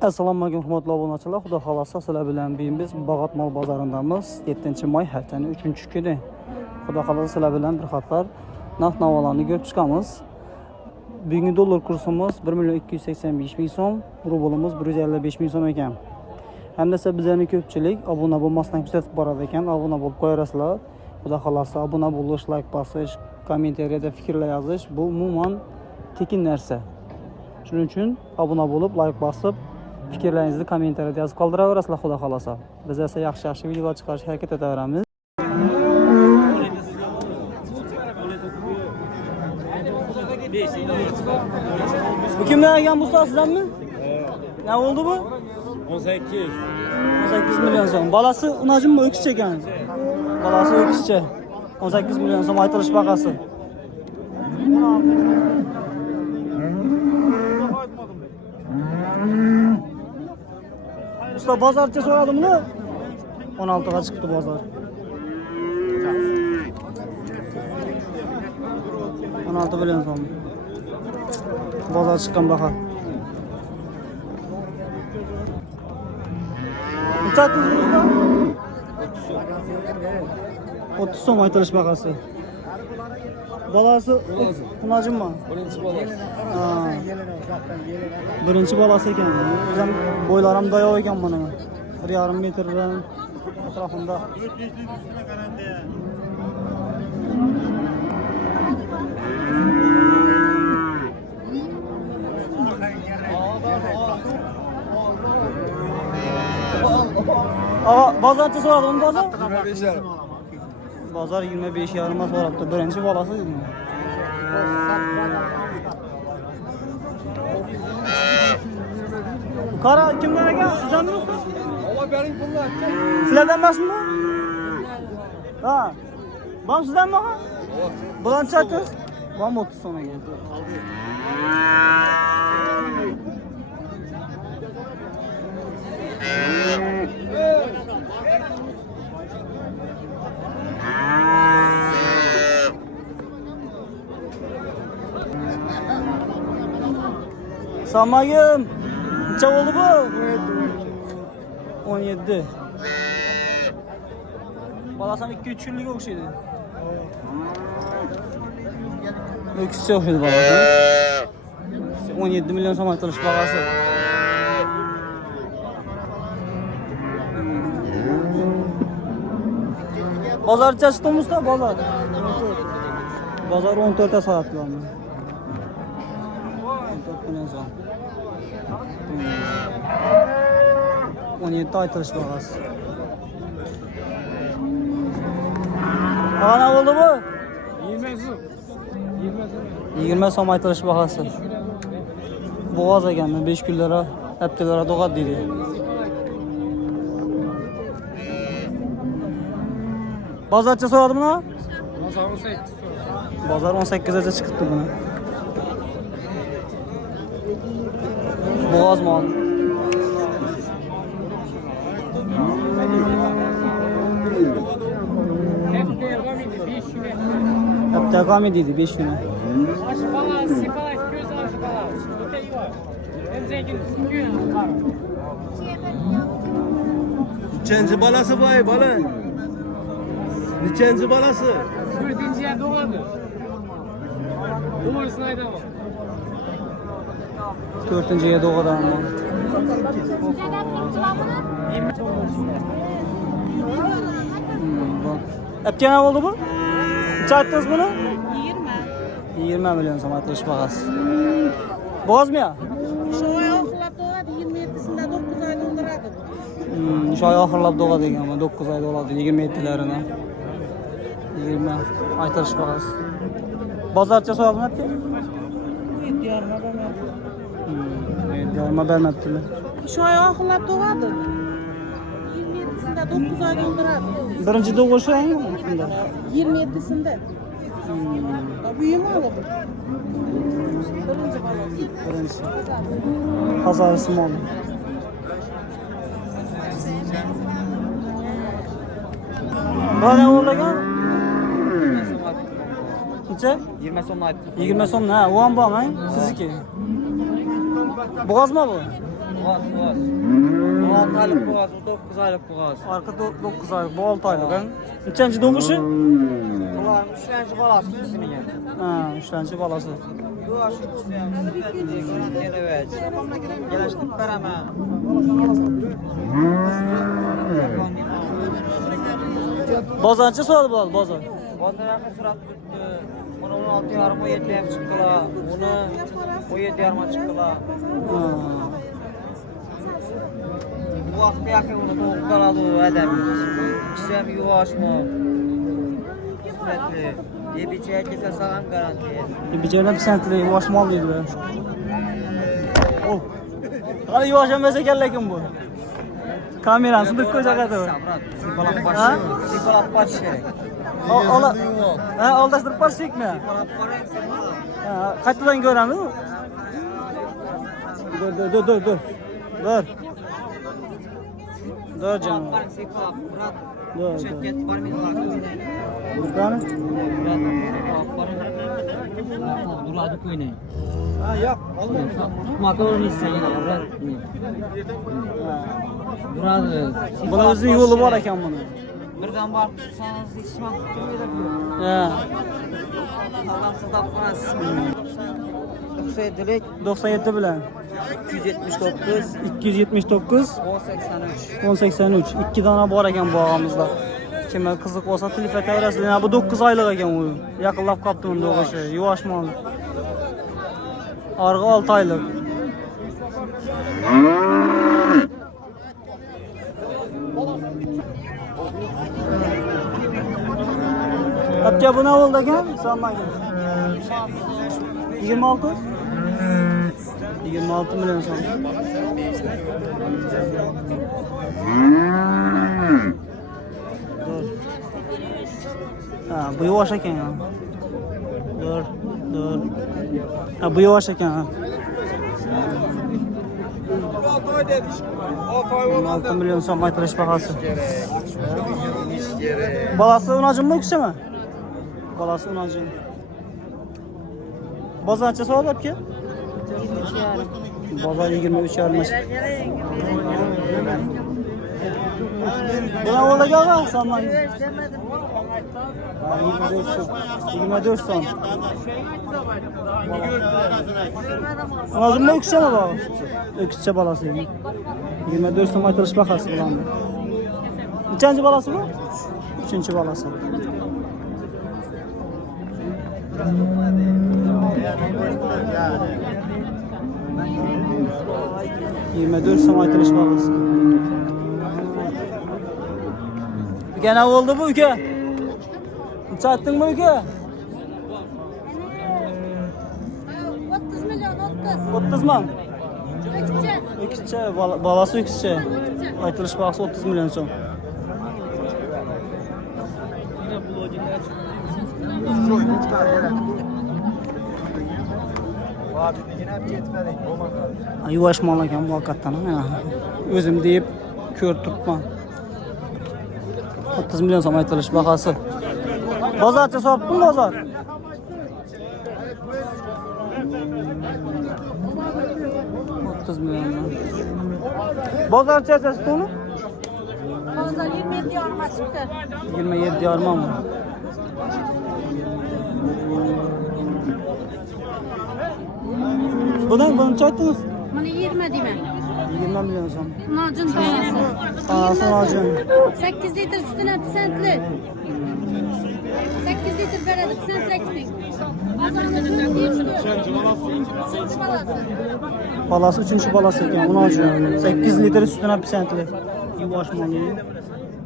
Assalomu alaykum hurmatli obunachilar. Xudo xolasa sizlar bilan biz Bag'at mol bozorindamiz. 7-may haftaning 3-kuni. Xudo xolasa sizlar bilan bir xatar narx-navolarni ko'rib chiqamiz. Bugungi dollar kursimiz 1.285.000 so'm, rublimiz 155.000 so'm ekan. Hamda siz bizlarni ko'pchilik obuna bo'lmasdan kuzatib boradi ekan. Obuna bo'lib qo'yasizlar. Xudo xolasa obuna bo'lish, like bosish, kommentariyada fikrlar yozish bu umuman tekin narsa. Shuning uchun obuna bo'lib, like bosib, fikrlaringizni kommentariyada yozib qoldiraverasizlar xudo xolasa. Biz esa yaxshi videolar chiqarishga harakat etaveramiz. Bu kimdan ekan bu sizlarmi? Ne oldu bu? 18 milyon so'm. Balasi unajimmi o'kischa ekan? Balasi o'kischa. 18 milyon so'm aytilish bag'asi. Usta bozorcha so'radimmi? 16 ga chiqdi bozor. 16 milyon so'm. Bozor chiqqan baho. Necha tuzimizda? 30 so'm aytilish bag'asi. Balasi unajimmi? Birinchi bolasi. Birinchi bolasi ekan. O'zim bo'ylarim dayoq ekan mana. 1,5 metrdan atrofimda. Bozorcha so'radim bozor? 25,5. Bozor 25,5 ga so'rabdi. Birinchi bolasi edi. Qara kimdan ekan? Sizdanmi? Allah bering bunlar. Sizlardan emasmi? Ha. Bam sizdanmi? Bulan chatasiz? Bam 30 so'm ekan. Samayım. Neçe oldu bu? 17. Balasam 2-3 günlük okşaydı. Öksüzce okşaydı balasam. 17 milyon so'm aytilish bag'asi. Bozorcha chiqdimizda bozor. Bozor 14 ta soatlarmi? 14 milyon so'm. 17 aytilish bag'asi. Ana oldu bu? 20 so'm. 20 so'm aytilish bag'asi. Bo'g'oz ekan, 5 kunlara, haftalara do'g'at deydi. Bozorcha so'radimmi? Bozor 18 so'm. Bozor 18 gacha chiqibdi buni. Bo'g'oz mol. Haftaga mı dedi 5 güne? Aşı bala, sipala, göz aşı bala. Öteyi var. Hem zengin gün var. Nechanchi balasi boy, bola? Nechanchi balasi? 4-ye doğadı. Doğrusunu aytamam. 4-ye doğadan mı? Hep ne oldu bu? Neçe attınız bunu? 20. 20 milyon so'm aytilish bag'asi. Boğaz mı ya? Şu ay oxlab doğadı 27'sinde 9 ay doldurады. Şu ay oxirlab doğadı ekan ama 9 ay doladi 27'lerini. 20 aytilish bag'asi. Bozorcha so'radim hep. 7,5 bermabdilar. Şu ay oxlab doğadı. 27'sinde 9 ay doldurады. Birinchi doğuşu hangi shunda? 27'sinde. Büyüme alıp. Birinchi. Qozog'iston moli. Bana o'rlagan? Necha? 20 so'mni aytdim. 20 so'm, ha, u ham bormi? Sizniki. Bo'g'ozmi bu? Boğaz. Bu 6 aylık boğaz, bu 9 aylık boğaz. Arka 9 aylık, bu 6 aylık. Neçənci doğmuşu? Bunlar 3 balası üstüne geldi. Ha, 3-cü balası. Bu aşık isteyen, sürekli garantiye de verir. Geliştik vereme. Bazarçı soradı bu bazar. Bazı yakın surat tuttu. Bunu 16 yarım, o 7 yarım çıktılar. Bunu o 7 yarıma çıktılar. Bu vakti yakın bunu doğuklar aldı edem. İşte bir yuvaş mı? Sürekli. Yebici herkese sağlam garantiye. Becərlə bir sentli yuvaşmal deyil be. Oh. Hadi yuvaşamasa gəlləkin bu. Kameranı sındık koyacaq adı. Sipalap başı. Ha? Sipalap başı. Ola. Ha, aldastırıb başlayıq mı? Sipalap başı. Ha, kaçtadan görən mi? Dur. Dur canım. Sipalap Murat. Dur. Şirket var mı lan? Buradan. Duradı koyun. Ha yok. Olmaz. Tutmak onu isteyin. Duradı. Bunun özünün yolu var ekan bunun. Birden bak tutsanız hiç şan tutmuyor. Ha. Sağlam sıdap var. 97'lik 97 bilen. 279 279 1083. 1083. 2 dana var ekan bu ağamızda. Kimə qızıq olsa telefon təvrəsində bu 9 aylıq ekan o. Yaxınlap qapdı onun doğuşu. Yuvaşmalı. Arğı 6 aylıq. Apca bu ne oldu ekan? Sanma ekan. 26 26 milyon son. Dur. Ha, bu yavaş ekan ya. Dur. Ha, bu yavaş ekan ha. 6 ay dedik. 6 ay 16 milyon son maytırış bahası. Balası unacın mı yüksek mi? Balası unacın. Bazar neçə soğuk ki? 23 yarım. Bazar 23 yarım. Buna oldu ağa sanma. 24 son. 24 son. Unacın mı yüksek mi baba? Öksüzçe balası. 24 son maytırış bahası bulandı. Neçənci balası bu? 3-cü balası. ...24 son aytılış balası. Gene oldu bu ülke. Çattın mı ülke? 30 milyon 30. 30 man. Ökçe. Öküzçe, balası öküzçe. Aytılış balası 30 milyon son. Yuvaşmalı ekan bu hakikaten ha. Özüm deyip kör tutma. 30 milyon so'm aytilish bahası. Bozorcha sotdingmi bozor? ...30 milyon. Bozorcha sotdingmi? Bozor 27 yarıma çıktı. 27 yarıma mı? Bunu çattınız? Bunu 20 değil mi? 20 milyon so'm. Macun tanesi. Tanesi macun. 8 litre sütüne pisentli. 8 litre veredi pisentli ekmek. Pazarında 4 geçti. Üçüncü balası. Balası 3-cü balası ekan, bunu acı. 8 litre sütüne pisentli. Yuvaşmalı.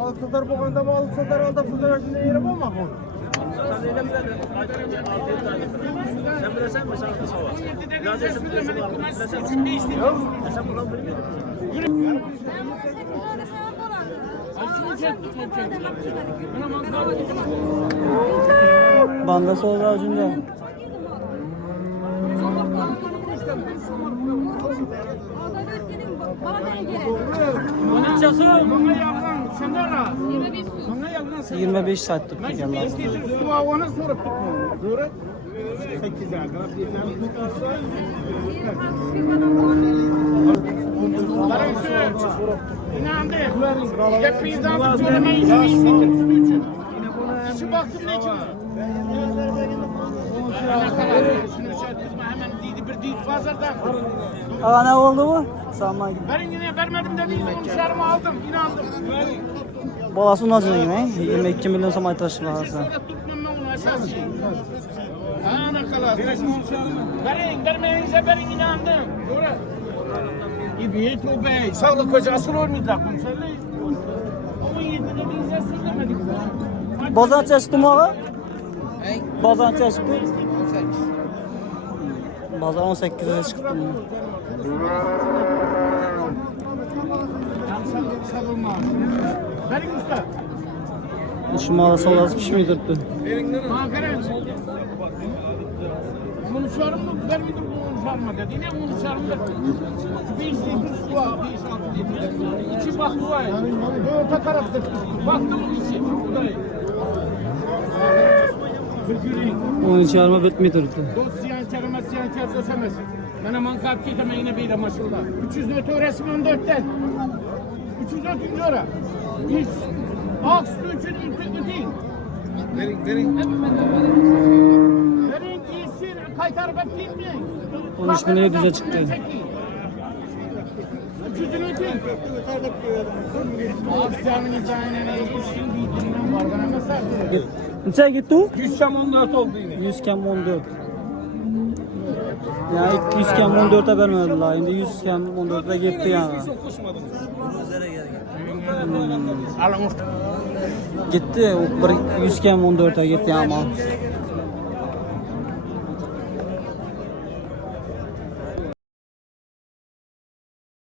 Alıqsızlar boğanda mı alıqsızlar alda pullar içinde yeri olmaq mı? Sen bilirsen mi? Sen Banda sonra ucunda. Onun çası bana yakın. Sen de ara. 25 saat tuttu geldi. Bu avını sorup tutmuyor. Doğru. 8 ay kadar. İnandı. Hepinizden söylemeyi istedim. Şu baktım ne için? Hemen dedi bir değil pazardan. Ağa ne oldu bu? Sanma gibi. Ben yine vermedim dediğim konuşlarımı aldım. İnandım. Balası nasıl yine? 22 milyon so'm aytırışlar hozir. Sonra tutmam ben onu esas. Ana kalas. Vermeyince verin inandım. Doğru. İyi tövbe. Sağlık hoca asıl olmayacak bunu söyle. 17'de bize söylemedik. Bozan çeşitli mi ağa? Bozan çeşitli. Bazar 18'e çıktı. Verin usta. Şu mağarası olası pişmeyi durdu. Aferin. Konuşarım mı? Vermedim konuşarım mı dedi. Yine konuşarım dedi. Bir litre su var, 5-6 litre. İçi baktı var. Öte tarafta. Baktım içi. Onun çağırma bitmeyi durdu. Dost siyan çarıma siyan çar döşemez. Bana mankap ki de yine bir de maşallah. 300 nötr resmi 14'ten. 304. Ora. Hiç. Aks 3'ün öteyim. Verin giysin, kaytar bekleyeyim mi? Onun ismini düze çıktı. 300'ün öteyim. Aksiyonun hikayene ne işin bildiğinden var. Bana mesaj verin. Neçe gitti o? 100 şam 14 oldu yine. 100 kem 14. Yani 100 kem 14'e vermediler. Şimdi 100 kem 14'e gitti yani. Alın. Gitti. O 100 kem 14'e gitti ama.